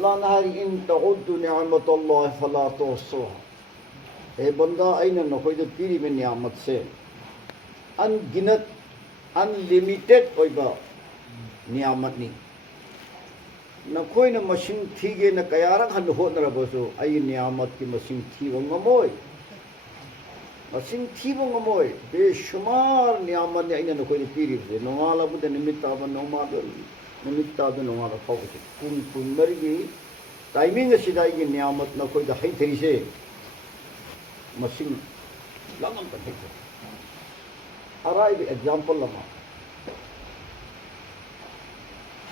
अल्लाह ने हर इन तउद्दु निअमतुल्लाह फला तुहसूहा ए बंदा अइना नखोइद पीरी में नियामत से अनगिनत अनलिमिटेड ओइबा नियामत नि नखोइना मसिंग थीगे न कयारक हन होनरबसु अइ नियामत की मसिंग थीब ngमोय मसिंग थीब ngमोय बेशुमार नियामत ने अइना नखोइद पीरी से नोंगाला बुद निमित्त अब नोंमाद निमित्त अब नोंगाला फावसे कुन मरिगी टाइमिंग सिदाई नियामत नखोइद हाइथरी से मसिंग langam penting. Arrive example lama.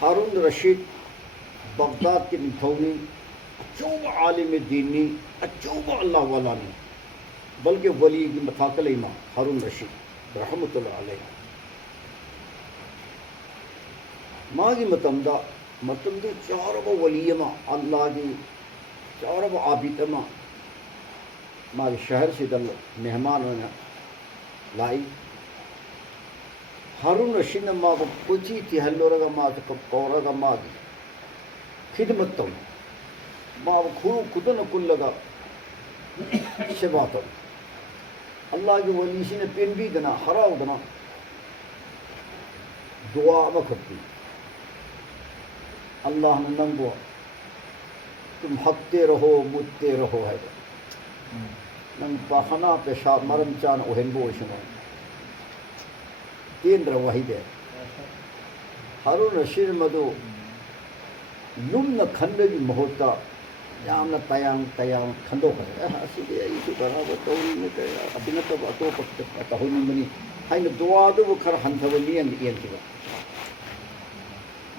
Harun Rashid Baghdad के निथौनी अचूबा आलिम दीनी अचूबा अल्लाह वाला ने बल्कि वली की मथाकल इमाम हारून रशीद रहमतुल्लाह अलैह माँ की मतमदा चारों वलीमा अल्लाह की चारों आबिदमा माँ शहर से दल मेहमान होना लाई हारून रशीद ने माँ को पूछी थी हल्लोरगा माँ से कौरगा माँ की खिदमत तो माँ खुरू खुद न कुल लगा से बात हो अल्लाह की वली ने पेन भी देना हराव देना दुआ वक्त अल्लाह ने नंगो तुम हकते रहो मुद्दे रहो है नंग पाखना पेशाब मरम चान ओहेंबो इसमें केंद्र वही दे हारून रशीद मधु लुम्न खंड की महोत्ता यामना तयांग खंडो कर असिदे इसु बराबर तौरी ने के अबिन तो अतो पक्ष तहुनी मनी हाइन दुआ दो खर हंथव नियन इयन किबा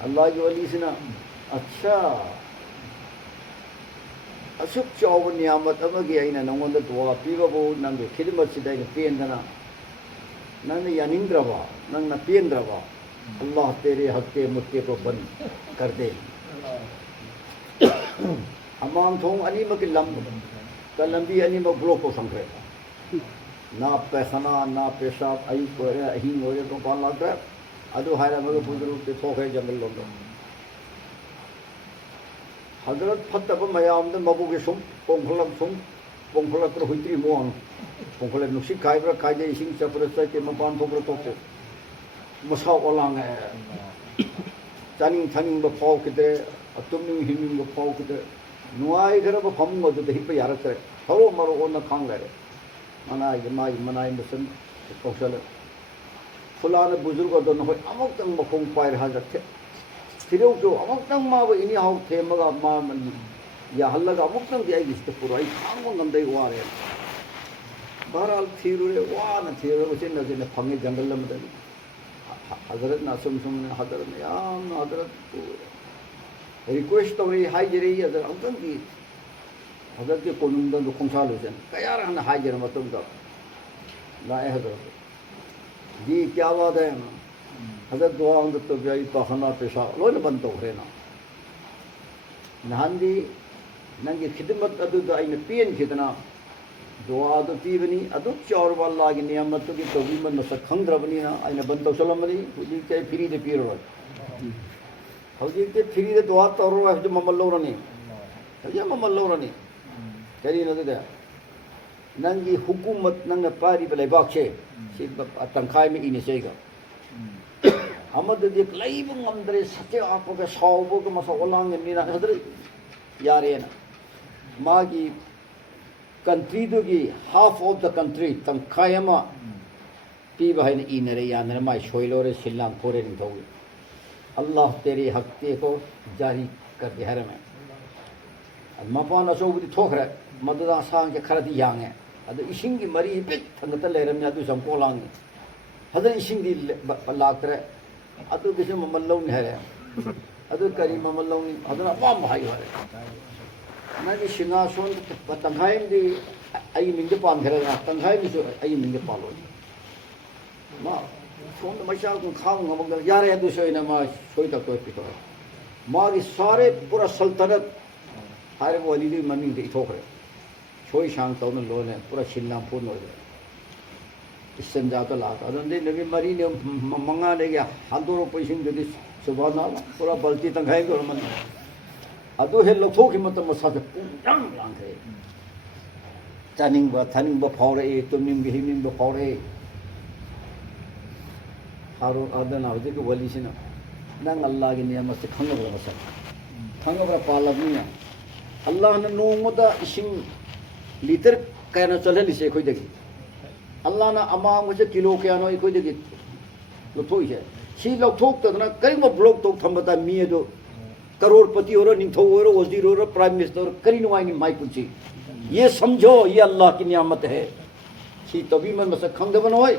अल्लाह की वली से ना अच्छा असुक चौब नियामत अमगी आइना नंगोंद दुआ पीबबो नंग खिदमत सिदा इन पेंदना नंग यानिंद्रवा नंग पेंद्रवा अल्लाह तेरे हक मुत्ते को बंद कर दे अमान थोंग अनीमक लंबी अनीमक ब्लॉक को संख्रे ना पैखाना ना पेशाब अई कोरे अहिंग होरे तो पान लग रहा अदो हायरा मगे बुजुर्ग के थोखे जंगल लोग हजरत फतब मयाम दे मबु के सुम पोंखलक कर हुइत्री मोन पोंखले नुसी खाइब्रा खाजे इसिंग चपरस के मपान थोब्र तो मसा ओलांग है चानिंग ब फाव किते अतुमनिंग हिमिंग ब फाव किते नुआई घर ब फम मद दे हिप यारत रे हरो मरो ओन खांग रे मनाई मसन कौशल फुलान बुजुर्ग दो न होय अमक तंग मखों पायर हाजत थे फिरो जो अमक तंग मा ब इनी हाउ थे मगा मा या हल्लगा अमक तंग दे आई इस्त पुराई खांग ngam वारे बहरहाल थीरुरे वा न थीरो उसे न फंगे जंगल में दे हजरत ना सुम ने हजरत याम हजरत रिक्वेस्ट तो रही हाई जरी हजरत अंकल की हजरत के कोनुंदन को खोंसाल हुसैन कयार हन हाई जर मतम दा लाए हजरत जी क्या बात है हजरत दुआ अंदर तो जाई पाखना पेशा लो न बंद तो रे ना नहांदी नंगी खिदमत अदु दा इन पेन खिदना दुआ तो तीबनी अदु चौर वाला की नियमत की तो भी मन मस खंद्रबनी ना आइना बंद तो चलमनी हुजी के फ्री दे पीरो हुजी के फ्री दे दुआ तोरो है जो ममल्लो रनी है ममल्लो रनी करी न दे नंगी हुकूमत नंग पारी बले बाक्षे सी तंखाई में इने सेगा हमद दे लाइब ngमदरे सचे आपो के सावबो के मस ओलांग नीना हदर यारे ना मागी कंट्री दुगी हाफ ऑफ द कंट्री तंखायमा पी बहन इनरे यानरे माय शोइलोरे सिल्लां कोरे निथौ अल्लाह तेरे हक को जारी कर दे हर में मपान अशोबुदी थोखरे मददा सांग के खरदी यांगे अदु इसिंग की मरी पिक थंगत लेरम अदु संकोलांग हदर इसिंग दी लाक्रे अदु किसे ममल्लो ने है अदु करी ममल्लो ने अदु अपाम भाई वाले नागी सिंहासन तंखाई दी आई मिंगे पान घरे ना तंखाई भी सो आई मिंगे पालो मा फोन मशा को खाऊं ngam यारे अदु सोई ना मा सोई तक कोई पितो मा की सारे पूरा सल्तनत हारे वली दी मम्मी दे थोखरे छोई शांग तो न लो ने पूरा शिल्ला पूर्ण हो गया इससे जाकर लाता अदंदे नबी मरी ने मंगा ने गया हादोरो पैसिंग दे सुभान अल्लाह पूरा बल्ती तंखाई को मन अदो हे लौथोखि मतम मसासे पुंजांग लांखरे चानिंगबा थानिंगबा फावरे तुमनिंग हिमिंगबा फावरे हारो अदना हजे को वलीसिना नंग अल्लाह की नियम से खंगबरा मसा खंगबरा पालबनिया अल्लाह ने नोमदा इसिंग लीटर कायना चललिसे खोइदगी अल्लाह ना अमांग मुझे किलो क्या नो खोइदगी लौथोइसे सी लौथोक्तदना करिम ब्लॉक तो थंबता मी दो करोड़पति हो निथो हो वजीर हो प्राइम मिनिस्टर करी नुआई माई पुंची ये समझो ये अल्लाह की नियामत है सी तभी मन मस खंगदबन होय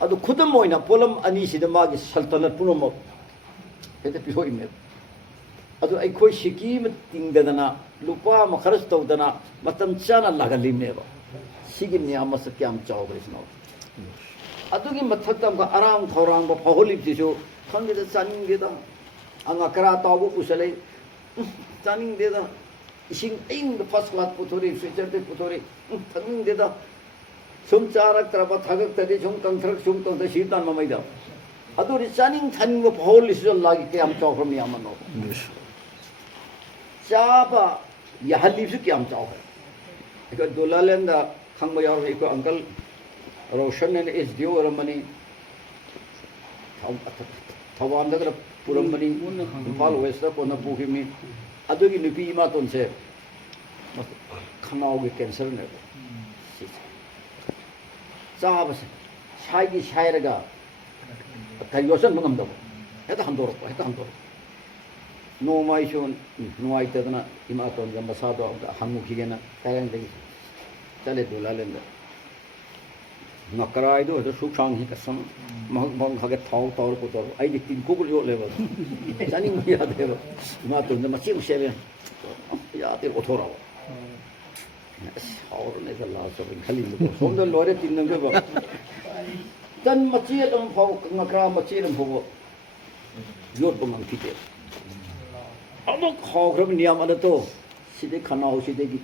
अदु खुदम होइना पोलम अनी सिद मागी सल्तनत पुनम हेते पिहोइने अदु अखोय सिकीम तिंगदना लुपा मखरस तौदना मतम चाना लागलिमनेबा सिगी नियामत से क्याम चावबरिसनो अदुगी मथतम का आराम खौरांग बा फहोलिबसिसु खंगेदा चानिंगेदा आंगा करा तावो पुसले चानिंगदेदा इसिंग इंग फर्स्ट क्लास पुथोरी फ्यूचर ते पुथोरी थनिंगदेदा सुम चारक तरबा थागक तदे सुम कंथरक सुम तो सीतान ममैदा अदुरि चानिंग थानिंग फहोलिसु लागी क्याम चावफ्रम यामनो चाबा यहलिसु क्याम चाव एक दुलालेंदा खंगबा याव एक अंकल रोशन ने एसडीओ रमनी थवानदगर पुरमनी इम्फाल वेस्ट कोना पुखिमी अदुगी नुपी इमा तोनसे खनाओगे कैंसर ने चाबसे साइगी साइरगा करियोसन मंगमदब हेता हंदोर नोमाइसो नुआइतदना इमा तोनगा मसादो हंगुखिगेना कायंदगी चले दुलालेंदा नकराइदो तो सुखांग ही कसम महक खगे थाव तौर को तौर आई दिक्तिन को यो लेवल जानी मुया देव मा तो न मची उसेले याते ओथोरा और ने गल्ला सब खाली को सोंद लोरे तीन नंगे बा तन मची एकदम फाव नकरा मची एकदम भो योट बंग थिते अब खौग्रब नियम अद तो सीधे खाना हो सीधे की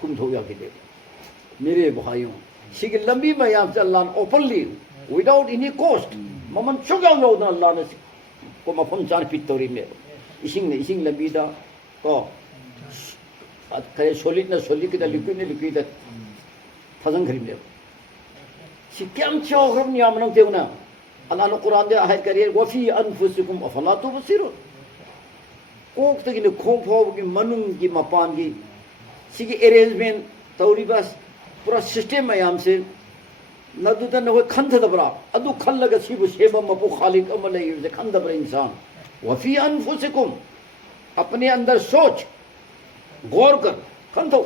कुम धोया के दे मेरे भाइयों सिगी लंबी में यहाँ से अल्लाह ओपनली विदाउट एनी कॉस्ट ममन चुगाव ना अल्लाह ने को मफम चार पितोरी में इसिंग लंबी दा तो करे सोलिड के लिक्विड फजंग खरी में सिक्याम चौग्रम नियम नंग तेउना अल्लाह ने कुरान दे आयत करिए वफी अनफुसिकुम अफला तुबसिरुन कोक तगिन खोफो की मनुंग की मपान की सिगी अरेंजमेंट तौरी बस पूरा सिस्टम मैम से नदुदा न खंथदबरा अदु खल्लगा सिबु सेब मपु खालिक अम लैसे खंथदबरा इंसान वफी अनफुसिकुम अपने अंदर सोच गौर कर खंथो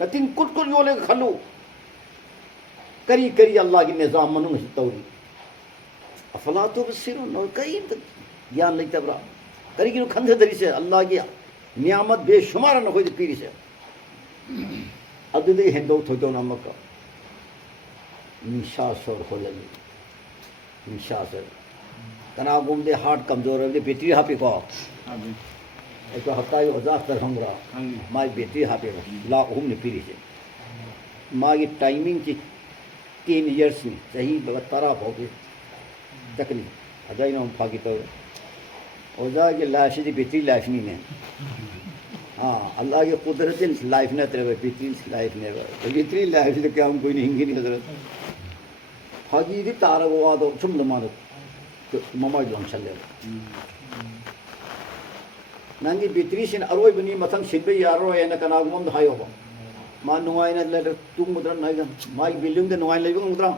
कतिन कुट योले खलु करी करी अल्लाह की निजाम मनु तौरी अफला तुबसिरुन न कई ज्ञान लेतबरा करी कि खंथदरी से अल्लाह की नियामत बेशुमार न होई पीरी से अदुदे हेंदो थोदो नमक निशासर होलनी निशासर कना गुमदे हार्ट कमजोर है बैटरी हापी को एक हफ्ता यो हजार तर हमरा माय बैटरी हापी ला ओम ने पीरी से मागी टाइमिंग की 3 इयर्स में सही बतरा होगे तकनी अदाई ना फाकी तो ओजा के लाइफ से बैटरी लाइफ नहीं है हाँ अल्लाह की कुदरत लाइफ न तेरे पितरी लाइफ ने पितरी लाइफ से क्या हम कोई नहीं हिंगी नहीं हजरत हाजी दी तारा वो आदो चुम लमानो ममा जों चले नंगी पितरी सिन अरोय बनी मथंग सिबे यारो है न कना गुम हायो बा मा नुआई न ले तुम मुद्रा नाइ माई बिल्डिंग दे नुआई लेबो मुद्रा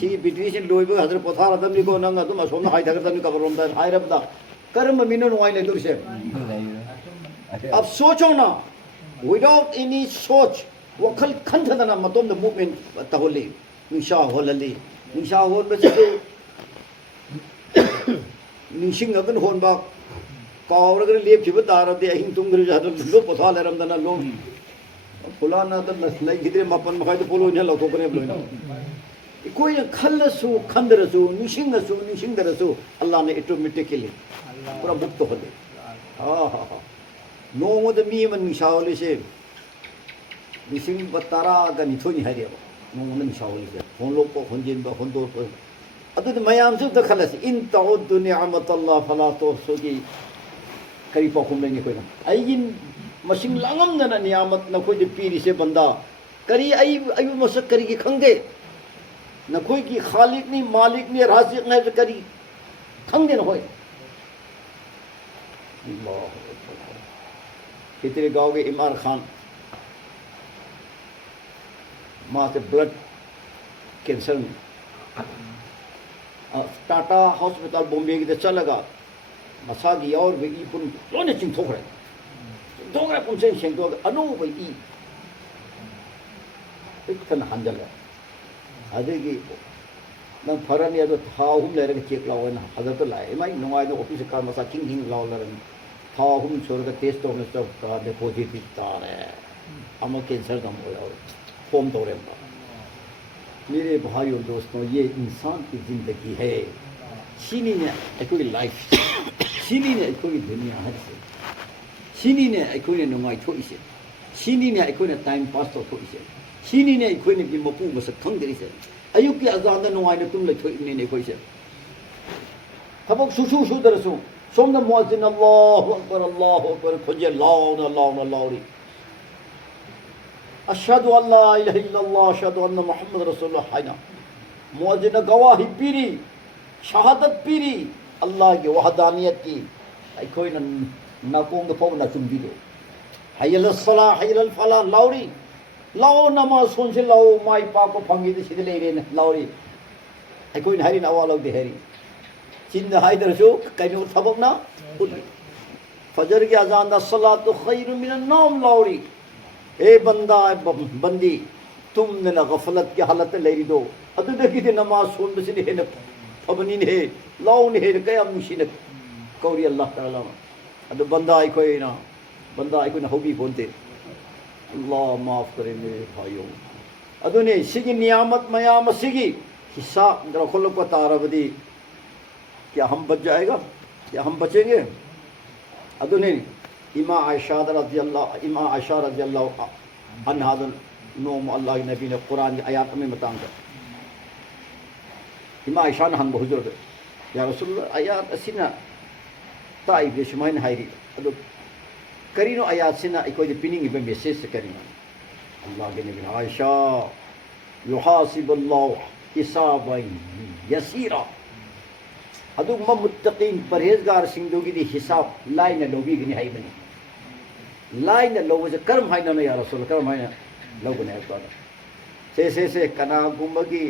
सी पितरी सिन लोइबो हजर पथार दम निको नंग तुम असोम हाई थगर दम कबरोम दा हाय रबदा कर्म मिनो नुआई ले दुरसे अब सोचो ना विदाउट एनी सोच वखल खंथदना मतोम द मूवमेंट तहोली निशा होलली निशा होल बसे निशिंग अगन होन बा कावरगर लेप छिब तारदे अहिं तुंगर जहद लो पथा लेरमदना लो फुलाना द नस्लै गिदरे मपन मखाय तो पोलो ने लथोकने ब्लोइना कोई खल्लसु खंदरसु निशिंगदरसु अल्लाह ने ऑटोमेटिकली पूरा मुक्त होले हां हां हां नोंगद मी मन निशावली से निशिंग बतारा गा निथोनी हारिया नोंगन निशावली से फोन लोको फोनजिन बा फोन दो अदुद मयाम सु द खलस इन तउद्दु निअमतल्लाह फला तुहसुगी करी पाखुम लेंगे कोई ना आइगिन मसिंग लांगम ना नियामत न कोई पीरी से बंदा करी आई मसक करी की खंगे न कोई की खालिक नहीं मालिक नहीं राज़िक नहीं तो करी खंगे न होए अल्लाह कितने गाँव के इमरान खान माँ से ब्लड कैंसर में टाटा हॉस्पिटल बॉम्बे की चलगा मसागी और वे ई पुन लोने चिंथोखरे चिंथोखरे पुनसे शेंगतो अनोबे ई इकन हंजल अदगी नंग फरन या तो थाहुम लेरग चेक लावना हजर तो लाए माई नोंगाय नो ऑफिस का मसा किंग किंग लाव लरन थाहुम छोड़ के टेस्ट होने सब का पॉजिटिव तारे अम कैंसर दम हो और फॉर्म तोड़े मेरे भाइयों दोस्तों ये इंसान की जिंदगी है सीनी ने कोई लाइफ सीनी ने कोई दुनिया है सीनी ने कोई नुंगाई थोड़ी से सीनी ने कोई टाइम पास तो थोड़ी से सीनी ने कोई ने मपू मसक खंगरी से अयुक की अजान नुंगाई ने तुम ले थोड़ी ने कोई से थबक सुसु सुदरसु सोमना मुअज्जिन अल्लाहु अकबर खोजे लाओ लाओरी अशहदु अल्ला इलाहा इल्लल्लाह अशहदु अन्ना मुहम्मद रसूलुल्लाह हाइना मुअज्जिन गवाही पीरी शहादत पीरी अल्लाह की वहदानियत की कोई नाकोंग द फोन ना चुंबीदो हायल सला हायल फला लाउरी लाओ नमाज सुन से लाओ माई पाको फंगी दे सिदे लेरे न लाउरी कोई हरी नवा लोग दे हरी चिंद हाइदर जो कहीं सबक ना फजर की अजान दा सलातु खैरुम मिनन नौम लाउरी ए बंदा बंदी तुमने ना गफलत की हालत ले दो अदु देखी नमाज सुन बस ने फबनी ने लाओ ने कया मुशी ने कौरी अल्लाह ताला अदु बंदा आई कोई ना होगी बोलते अल्लाह माफ करे मेरे भाइयों अदु ने सिगी नियामत मयाम सिगी हिसाब रखो को तारबदी क्या हम बच जाएगा क्या हम बचेंगे अदु ने इमा आयशा रज़ियल्लाहु अन्हा नोम अल्लाह के नबी ने कुरान की आयत में बतांग इमा आयशा ने हम हुजूर या रसूलुल्लाह आयत असिना ताई बे सुमाइन हाइरी अदो करीनो आयत सिना इको जे पिनिंग इबे मेसेज करीनो अल्लाह के नबी आयशा युहासिबुल्लाहु हिसाबन यसीरा अदु मुत्तकीन परहेजगार सिंधुगी दी हिसाब लाइन लोबी गनी हाई बनी लाइन लोबे जे कर्म हाइना न या रसूल कर्म हाइना लोगने तो से कना गुंबगी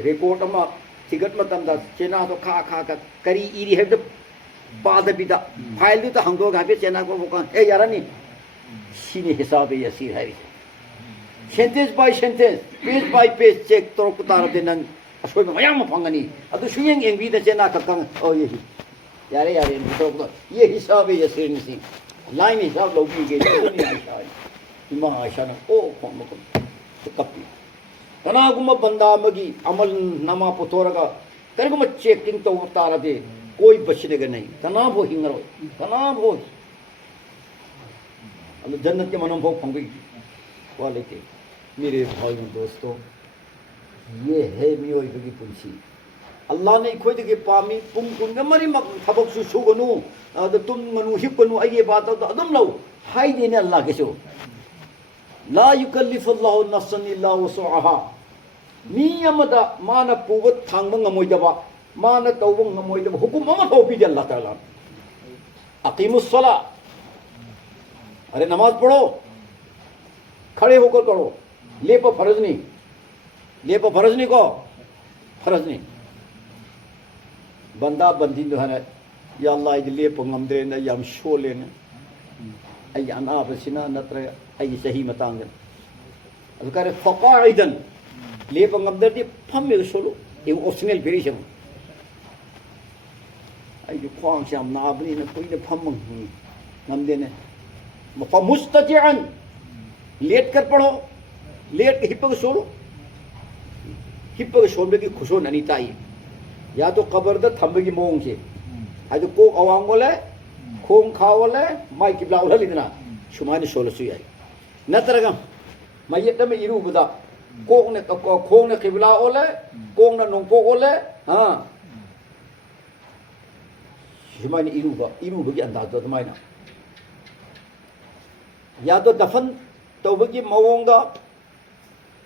रिपोर्ट अमा थिगत मतम दा चेना तो खा का करी इरी है पाद बिदा फाइल दु तो हंगो गाबे चेना को बोका ए यारानी सीने हिसाब यसीर है sentence by sentence page by page check तो कुतार देनन असोय मयाम फंगनी अदु सुयेंग एंबी द चेना ककंग ओ ये यारे तो ये हिसाब यसीर निसी लाइन हिसाब लोगी के नहीं आशा इमा आशा न ओ फम को कपी कनागुम बंदा मगी अमल नमा पुथोरगा करिगुम चेकिंग तो तारदे कोई बचनेगा नहीं तना वो हिंगरो तना वो अल्लाह जन्नत के मनों को फंगी वाले के मेरे भाइयों दोस्तों ये है मियोई की पुंसी अल्लाह ने खोई के पामी पुंग पुंग मरी मक थबक सु सुगनु तुम मनु हिपनु आइए बात तो अदम लो हाई देने अल्लाह के सो ला युकल्लिफुल्लाहु नफ्सन इल्ला वसुहा मी अमदा माना पुवत थांग ngमोइदबा माना तौब ngमोइदबा हुकुम अमा थोपी दे अल्लाह ताला अकीमुस सला अरे नमाज पढ़ो खड़े होकर पढ़ो लेप फर्ज नहीं को फर्ज नहीं बंदा बंदी जो है या अल्लाह इद लेप ngमद्रे न याम शोले न आई अनाबसिना नत्र आई सही मतांग अदु करे फकाइदन लेप ngमद्रे फम सोलो ए ऑप्शनल वेरिएशन आई जो ख्वांग से हम नाबनी न कोई ने फम ngमदे ने मुस्ततिअन लेट कर पढ़ो लेट हिप के सोलो हिप के सोने की खुशो ननी ताई या तो कबर द थंब की मोंग से आई तो को अवांग बोले खोंग खावले माई किबला उला लिदना सुमाने सोलो सुई आई नतरगम मयत में इरुबदा कोक ने खोंग ने किबला ओले कोंग ने नोंपोक ओले हाँ सुमाइना इरुबगी अंदाज अदुमाइना या तो दफन तौबगी मवोंदा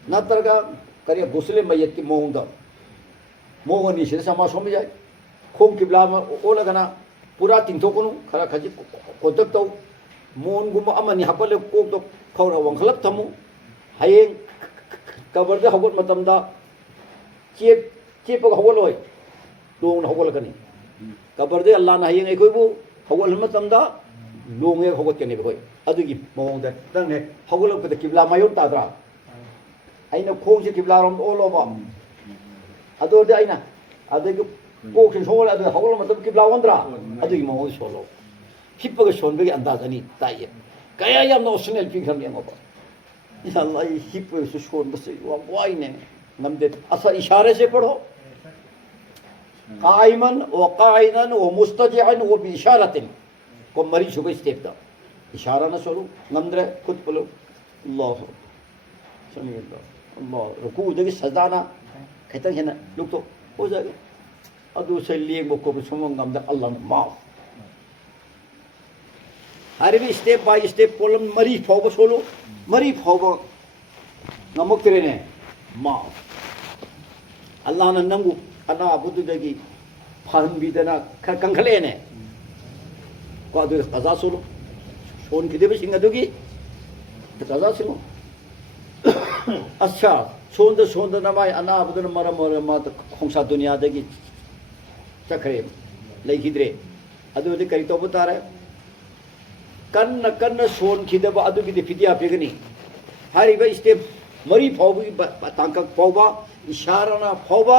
नत्रगा करी गुस्ले मयत की मवोंदा मोगनी से समा सोम जाए खोंग किबला में ओलगना पूरा तिंथोकनु खरा खजी कोतक तौ मोन गुम अमनी हपले कोक तो खौरा वंखलप थमु हयें कबरदे हगोत मतमदा चेप हगोलोय लोंग हगोलगनी कबरदे अल्लाह ना हयें एखोइबु हगोल मतमदा लोंगे हगोत कने बखोय अदुगी मवोंदा तंगने हगोलपदे किबला मायों ताद्रा आइना खोंग से किबला रोम ओलोबा अदोदे आइना अदुगी कोक सोल अदु हगोल मतम किबला वंद्रा अदुगी मवो सोलो हिप्पग सोनबेगी अंदाजनी ताये कया यामना ओसनेल पिग्रम यंगोबा अल्लाह हिप से शोन बस वाई ने नमदे असा इशारे से पढ़ो काइमन व काइनन व मुस्तजिअन व बिइशारतिन को मरी सुबह स्टेप दा इशारा न सोलू नमद्रे खुद पलो अल्लाह समी अल्लाह रुकू दगी सजदाना खैतंग हेना लुक तो हो जाएगा अदु से लिएंग को सुमंग नमदा अल्लाह माफ हरबी स्टेप बाय स्टेप पोलम मरी फाव सोलो मरी फाव नमक्तरेने मा अल्लाह न नंगु अना बुदुदगी फारम बिदना खर कंखलेने को अदु कजा सोलो सोन किदेबे सिंग अदुगी कजा सिंगो अच्छा सोंद नमाय अना बुदन मरम मा खोंसा दुनिया दगी चखरे लेखिद्रे अदुदि करी तो बतारे कन्न सोन खिदब अदुगी फिदिया पेगनी हारिबा स्टेप मरी फावबी तांकक फावबा इशाराना फावबा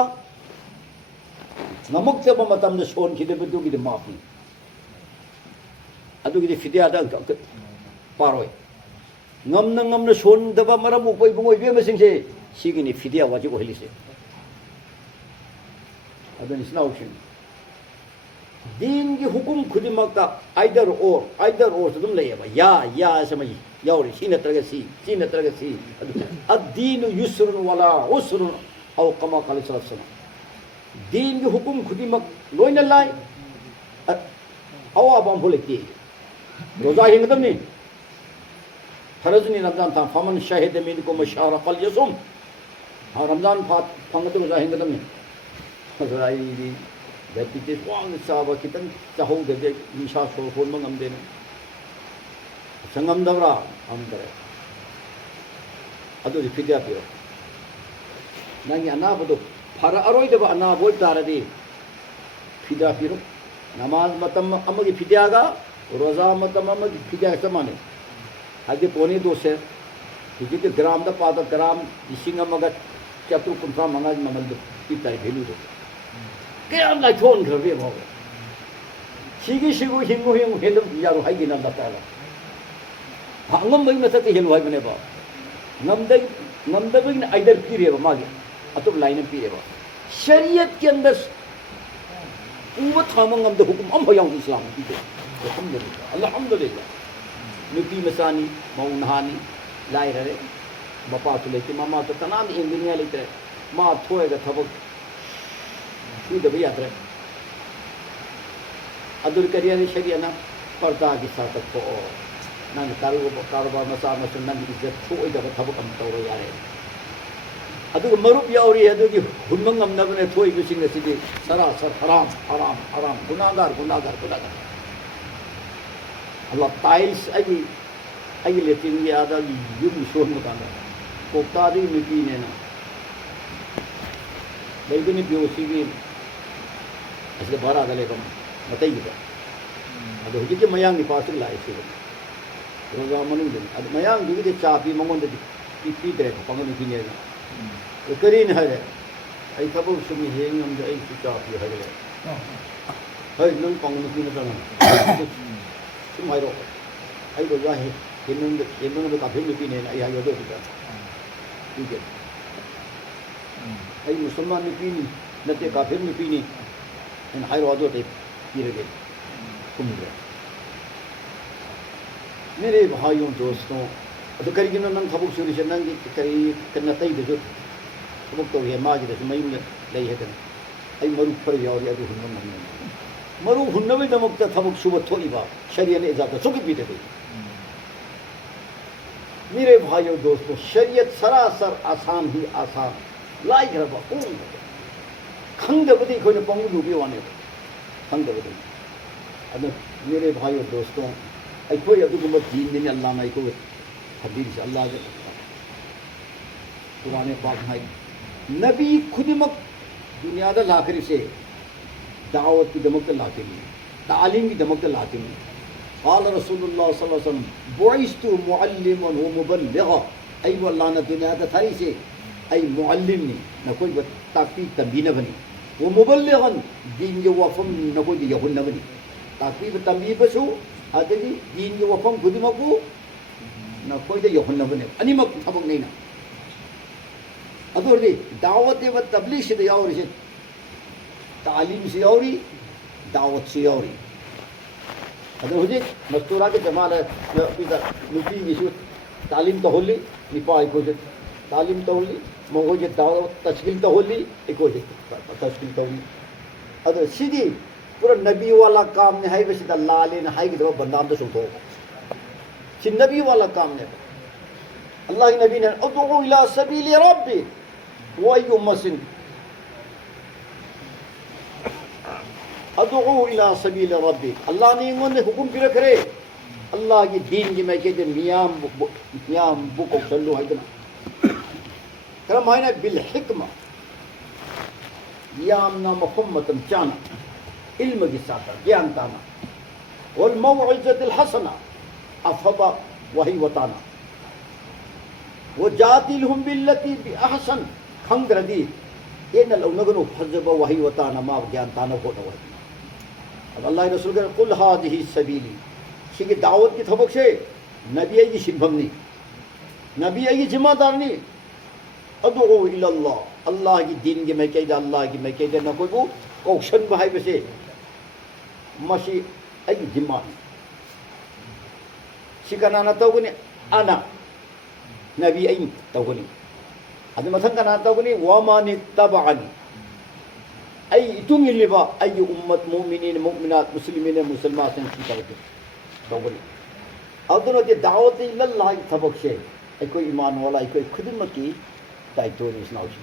नमक्तब मतम सोन खिदब दुगी माफी अदुगी फिदिया दा पारोय ngam सोन दबा मरम उपय बुंगोय बे मसिंसे सिगिनि फिदिया वाजि ओहलिसे अदन इस्लाउशिन दीन की हुकुम खुदिमक आइदर और तुम लेबा या समझ यावरी सी नत्रग सी अदीन युस्रुन वला उसरुन औ कमा कल सलसन दीन की हुकुम खुदिमक लोइन लाई अवा बम बोलती रोजा हिंगदमनी फरजनी रमजान था फमन शाहिद मिन को मशारा कल यसुम रमजान फात फंगत रोजा हिंगदमनी फजराई बेटी वांग चाबा खितन चाहौदे निशा सो होनम ngамदेने संगमदवरा हमदरे अदुदि फिदिया पियो नंगी अनाबदो फरा अरोइदबा अनाबोय तारदि फिदिया पिरो नमाज मतम अमगी फिदियागा रोजा मतम अमगी फिदिया समाने हादि पोनी दोसे हिजि के ग्राम दा पादा ग्राम लिसिंग अमगा चतु कुंत्रा मंगाज ममल दो पिताई भेलु दो क्या लाइथोन घरबे भाव सिगी हिंगु हेलम यारो हाइगिन अल्लाह ताला हांगम बई मथते हेलु हाइ बने बा नमदबगिन आइदर पीरेबा मागे अतुब लाइन पीरेबा शरीयत के अंदर उव थामंगम द हुकुम अम भयाउ इस्लाम पीते अल्हम्दुलिल्लाह नुपी मसानी मौनहानी लाइररे बपा तो लेते मामा तो तनाम इंजीनियर लेते मा थोएगा थबक उदब यात्रा अदुल करियानी शरियाना पर्दा की साथ को नंग कारोबार मसा मसुन नंग इज्जत थोइदब थबक अम तौर यारे अदुग मरुप यावरी अदुगी हुनमंग अमनबने थोइबसिंग असिदि सरासर हराम गुनाहगार अल्लाह टाइल्स आई लेटिन यादा युम सोम काना कोक्तादी नुपी नेना लेकिन बेओसीगी असले बारा गलेबम मतैगिदा अदो हुजिके मयांग निपास लाए से रोजा मनुदे अद मयांग दुगिदे चापी मंगोंदे पीदरे पंगन पिनेना करीन हरे आई थबो सुमी हेंगम दे आई चापी हरे हय नंग पंगन पिने तना सुम हाइरो आई रोजा हे हेनंग का भेल पिनेना आई हायो दो बिदा ठीक है आई मुसलमान पिनी नते काफिर पिनी इन हाइरो अदो दे पीरगे कुमरे मेरे भाइयों दोस्तों ꯑꯗꯨ ꯀꯔꯤꯒꯤꯅꯣ ꯅꯪ ꯊꯕꯛ ꯁꯨꯔꯤꯁꯦ ꯅꯪꯒꯤ ꯀꯔꯤ ꯅꯥꯇꯩꯗꯁꯨ ꯊꯕꯛ ꯇꯧꯔꯤ ꯃꯥꯒꯤꯗꯁꯨ ꯃꯌꯨꯝꯗ ꯂꯩ ꯍꯥꯏꯗꯅ ꯑꯩ ꯃꯔꯨ ꯈꯔ ꯌꯥꯎꯔꯤ ꯑꯗꯨ ꯍꯨꯟꯕ ꯉꯝꯃꯦ मरु हुन्नबे दमकता थबक सुब थोइबा शरीयत ने इजाजत सुखी पीते थे मेरे भाइयों दोस्तों शरीयत सरासर आसान ही आसान लाई घरबा खंगदबदी कोई पंगु दुबी वाने खंगदबदी अब मेरे भाइयों दोस्तों अखोई अदुगुम दीन दिन अल्लाह ने को हदीस अल्लाह के कुरान पाक है नबी खुदिमक दुनिया दा लाखरी से दावत की दमक लाते हैं तालीम की दमक लाते हैं क़ाल रसूलुल्लाह सल्लल्लाहु अलैहि वसल्लम बुइस्तु मुअल्लिमन व मुबल्लिगा ऐ अल्लाह ने दुनिया दा थारी से ऐ मुअल्लिम ने न कोई ताकी तंबीना बनी वो मुबल्लिगन दीन के वफम न कोई यहुन न बनी ताकी तंबी बसु अदगी दीन के वफम खुदिमकु न कोई यहुन न बने अनिमक थबक नहीं ना अदोरदी दावत व तबलीग से यावरी तालीम से यावरी दावत से यावरी अदो हुजे मस्तूरा के जमाल नुपी गिसु तालीम तो होली निपाई को तालीम तो होली मगो जे दावत तशकील तो होली एको जे तशकील तो होली अदो सीधी पूरा नबी वाला काम ने हाई बस लाले ने हाई के दो बंदाम तो सुतो सी नबी वाला काम ने अल्लाह के नबी ने उदउ इला सबील रब्बी व अय्युमसिन अदउ इला सबील रब्बी अल्लाह ने इंगोने हुकुम पिर करे अल्लाह की दीन की मैं कहते मियाम बुको चल्लो है करम है ना बिल हिकमा मियाम ना मुहम्मदम चाना इल्म की साथ ज्ञान ताना वल मौइज़तिल हसना अफबा वही वताना वो जातिलहुम बिल्लती बिअहसन खंगरदी एन लौनगनो फजब वही वताना मा ज्ञान ताना हो नव अब अल्लाह रसूल के कुल हादिही सबीली सिगे दावत की थबक से नबी की सिंभमनी नबी की जिम्मेदारनी अदउ इल्लल्लाह अल्लाह की दीन के मैं कहदा अल्लाह की मैं कहदा न कोई को औक्शन बहाई बसे मसी आई जिम्मा सिकनाना तौगनी आना नबी आई तौगनी अदु मथन कना तौगनी वमानि तबअनी आई इतुंगिलिबा आई उम्मत मुमिनीन मुमिनात मुस्लिमीन मुसलमान सिकरते तौगनी अदुनो के दावत इल्लल्लाह की थबक से कोई ईमान वाला कोई खुदमकी दायित्व निस्नाउची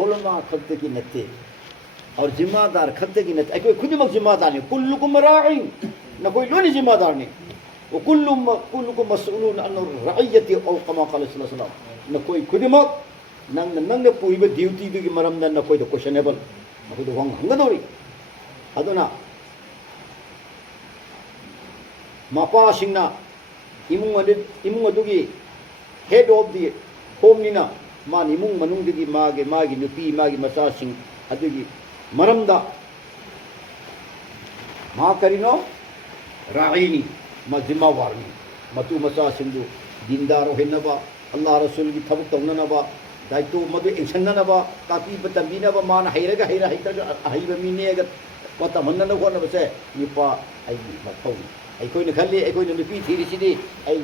उलमा खत्ते की नते और जिम्मेदार खत्ते की नते कोई खुदमक जिम्मेदार नहीं कुल्लुकुम राइन न कोई लोनी जिम्मेदार नहीं वो कुल्लुकुम मसऊलुन अन रइयति औ कमा क़ाल सल्लल्लाहु अलैहि वसल्लम न कोई खुदमक नंग पुइब ड्यूटी दुगी मरम न कोई क्वेश्चनेबल न कोई वांग हंगदोरी अदुना मापा सिंगना इमुंग अदुगी हेड ऑफ द होम निना मा इमुंग मनुंगदगी मागे नुपी मागे मचा सिंग अदुगी मरमदा मा करिनो राईनी मा जिम्मेवारनी मतु मचा सिंगु दीनदार होनबा अल्लाह रसूल की थबक तौननबा दायित्व मदु इंसननबा ताकि बतंबीनबा मान हैरगा हैरा हैतर हैब मीनेगा पतमनन होनबसे निपा आई मथौनी अखोइन खल्ली अखोइन नुपी थीरिसिदी आई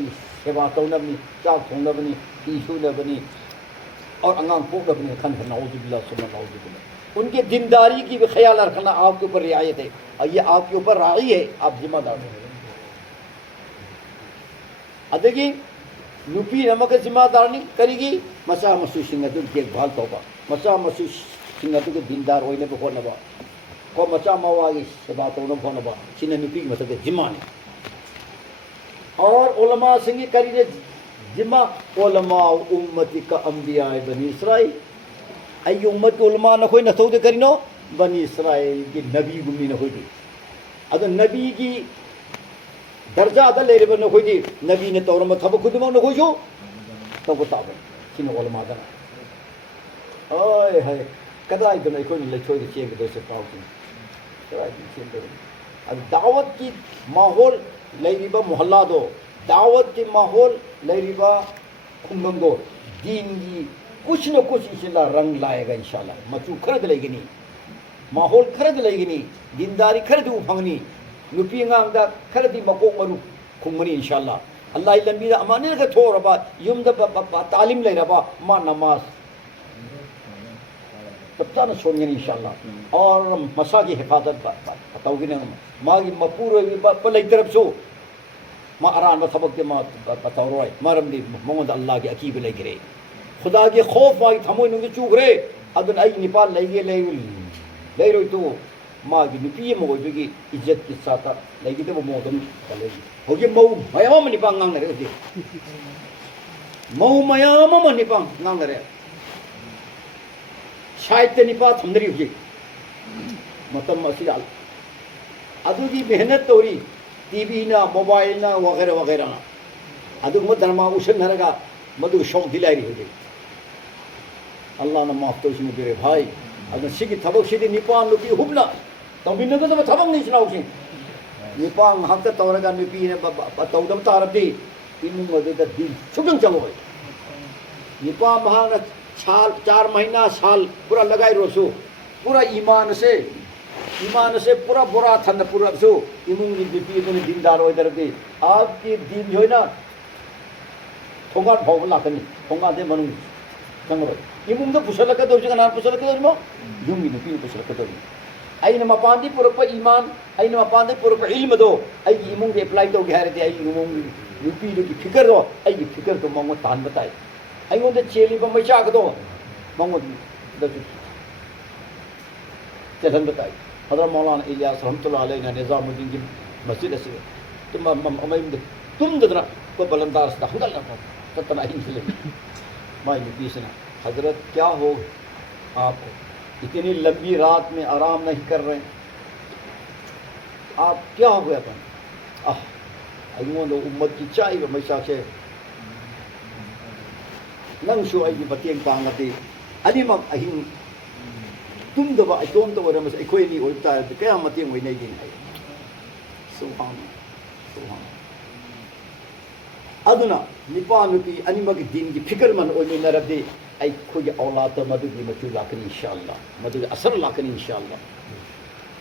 सेवा तौनबनी चाक थोंनबनी फी सुनबनी और अंगांग पोकबनी खन नऊजुबिल्लाह सुन्ना नऊजुबिल्लाह उनके दीनदारी की भी ख्याल रखना आपके ऊपर रियायत है और ये आपके ऊपर राई है आप जिम्मेदार हैं अदगी नुपी नमक जिम्मेदार नहीं करेगी मसा मसू सिंह देखभाल तौबा मसा मसू सिंह के दीनदार होने पर होनबा को मचा मवागी सेवा तौन होनबा सिंह नुपी मसक जिम्मा ने और उलमा सिंह करीने जिम्मा उलमा उम्मती का अंबिया बनी इसराइल आई उम्मत के उलमा न कोई नथौदे करिनो बनी इसराइल की नबी गुमी न होई अद नबी की दर्जा अद ले न होई नबी ने तौर में थब खुद न होई जो तो बताब सिन उलमा दा ओए है कदाई दन कोई ले छोई चेंग दो से पाउ की कदाई चेंग दो अब दावत की माहौल लेरिबा मोहल्ला दो दावत की माहौल लेरिबा खुंगंगो दीन की कुछ न कुछ इंशाल्लाह रंग लाएगा इंशाल्लाह मचू खरद लेगी नहीं माहौल खरद लेगी नहीं दीनदारी खरद उफंगनी नुपी अंगांगदा खरदी मकोक मरु खुंगनी इंशाल्लाह अल्लाह लंबी अमाने का थोरबा युम तालीम लेरबा मा नमाज तब तक सोने इंशाल्लाह और मसा की हिफाजत बताओगी ना मागी मपूर पलई तरफ सो मा अरान थबक के मा बताओ मरमदी मोहम्मद अल्लाह के अकीब लेगरे खुदा के खौफ मागी थमो नुगे चूगरे अदन आई निपाल लेगे ले रोई तो मागी नुपी मोगी इज्जत के साथ लेगी तो वो मोदम चलेगी होगी मऊ मयाम निपांग ngang रे होगी मऊ मयाम निपांग ngang रे साहित्य निपा थमदरी होगी मतम असियाल अदुगी मेहनत तोरी टीवी ना मोबाइल ना वगैरह वगैरह अदुग धर्मा उसन नरगा मधु शौक दिलाई होगी अल्लाह ने माफ तो सिंह तेरे भाई अगर सिगी थबक सिदी निपान नुपी हुबना तो बिन नगद में थबक नहीं सुनाओ सिंह निपान हक तौरगा नुपी ने तौदम तारदी इनु मदे द दिन सुगंग चलो भाई निपान महान साल 4 महीना साल पूरा लगाई रोसो पूरा ईमान से पूरा बुरा थन पूरा सो इमुंग नि नुपी ने दीनदार होय दरदी आपकी दिन जो है ना थोंगा भाव लाकनी थोंगा दे मनु चंगरो इमुंग पुसलक दो जगह पुसलक दो मो युमी नुपी पुसलक दो अइन मपांदी पुरप ईमान अइन मपांदी पुरप इल्म दो आई इमुंग अप्लाई तो गहरे दे आई इमुंग नुपी की फिकर दो आई फिकर तो मंगो तान बताई आई ओंदे चेली बमैचा दो मंगो दो चलन बताई हजरत मौलाना इलियास रहमतुल्लाह अलैहि ने निजामुद्दीन की मस्जिद से तुम दरा को बलंदार से हंगल ना ततना ही मिले माई नुपी से हजरत क्या हो आप इतनी लंबी रात में आराम नहीं कर रहे आप क्या हो गया था अइमोंद उम्मत की चाहिए हमेशा से नंगसु अगी बतेंग पांगते अनिमक अहिंग तुम दबा अतोम तो वरमस अखोई नि ओइता क्या मतेंग ओइ नै दिन सुभान अदुना निपा नुपी अनिमक दिन की फिकर मन ओइ नरदे अखोई औलाद मदुगी मचु लाकनी इंशाअल्लाह मदुगी असर लाकनी इंशाअल्लाह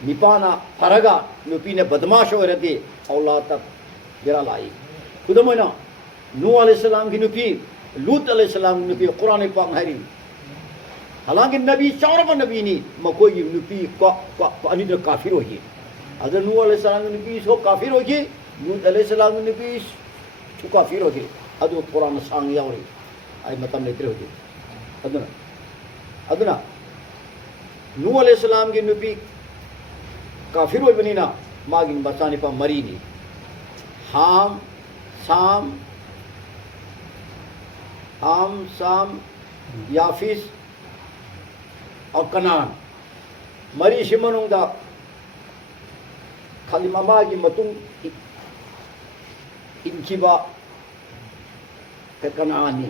निपाना फरगा नुपी ने बदमाश हो रदे औलाद तक जरा लाई खुदमना नूह अलैहिस्सलाम की नुपी लूत अलैहिस्सलाम की नुपी कुरान पाक हरी हालांकि नबी चौरब नबी नी मकोई नुपी को अनिद काफिर होगी अदर नूह अलैहिस्सलाम की नुपी सो काफिर होगी लूत अलैहिस्सलाम की नुपी सो काफिर होगी अदो कुरान सांग यावरी आई मतम लेते होगी अदना नूह अलैहिस्सलाम की नुपी काफिर होई बनी ना मागिन बसाने पर मरी नी हाम साम याफिस और कनान मरी शिमनुंदा खाली ममा की मतुंग इनकीबा कनानी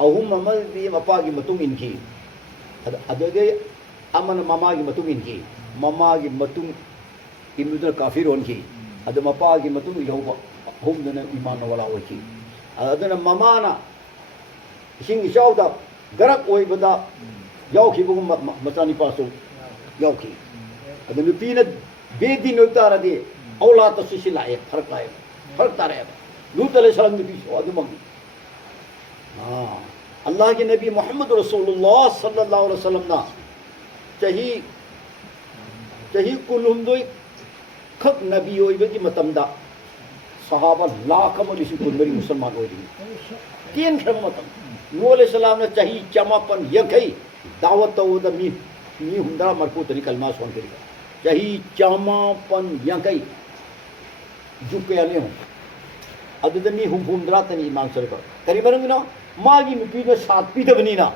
अहुम ममल दी मपा की मतुंग इनकी अदगे अमन ममा की मतुंग इनकी ममा की मतुंग इमुदर काफिर होनकी अद मपा की मतुंग यौबा हम दने ईमान वाला होकी अदना ममाना इसिंग इचाउदा गरक ओइबदा याउखी बुगम मचानी पासो याउखी अद नुपीना बेदी नोतारदे औलाद तो सिसिलाए फर्क तारे लूत अलैहिस्सलाम नुपी सो अदमगी अल्लाह के नबी मोहम्मद रसूलुल्लाह सल्लल्लाहु अलैहि वसल्लम ना चाही कुलुमदोई खक नबी ओइबगी मतमदा सहाबा लाख अमल इसी कुलमरी मुसलमान ओइदी तीन खरम मतम नूह अलैहिस्सलाम ने चाही चमापन यखई दावत तो द मी हुंदा मरकू तनी कलमा सोन करी चाही चमापन यखई जुके आले हो अददनी हुंदरा तनी ईमान सर कर करीबन ना मागी नुपी ने साथ पी दबनी ना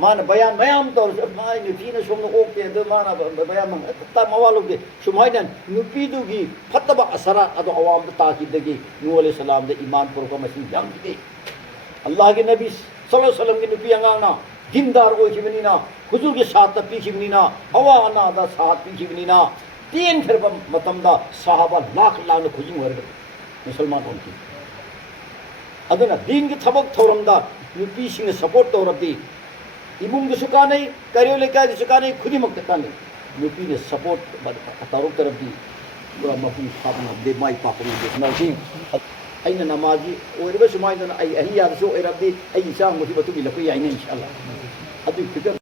मान बयान मयाम तो माई नुपी ने सोम ओके द माना बयान ता मवालुग दे सुमाइदन नुपी दुगी फतबा असरा अदो अवाम ताकीदगी नूह अलैहिस्सलाम दे ईमान पर को मसी जाम दे अल्लाह के नबी सल्लल्लाहु अलैहि वसल्लम की नुपी अंगाना दीनदार हो खिबनी ना हुजूर के साथ पी खिबनी ना हवा ना दा साथ पी खिबनी ना तीन फिर मतमदा सहाबा लाख लाख खुजी वर मुसलमान होती अदना दीन की थबक थोरमदा नुपी सिंह सपोर्ट तौरदी इमुंग सुकाने करियो लेका सुकाने खुदी मक्तकाने नुपी ने सपोर्ट तारुक तरफ दी पूरा मफी स्थापना दे माई पापड़ी दे नरसिंह ꯑꯩꯅ ꯅꯃꯥꯖꯤ ꯑꯣꯏꯔꯕ ꯁꯨꯃꯥꯏꯅ ꯑꯩ ꯑꯍꯤꯌꯥꯗꯁꯨ ꯑꯣꯏꯔꯕꯗꯤ ꯑꯩꯒꯤ ꯏꯆꯥ ꯃꯁꯤ ꯃꯇꯨꯡ ꯏꯜꯂꯛꯄ ꯌꯥꯏꯅꯦ ꯏꯟꯁꯥꯜꯂꯥ ꯑꯗꯨꯒꯤ ꯐꯤꯕꯝ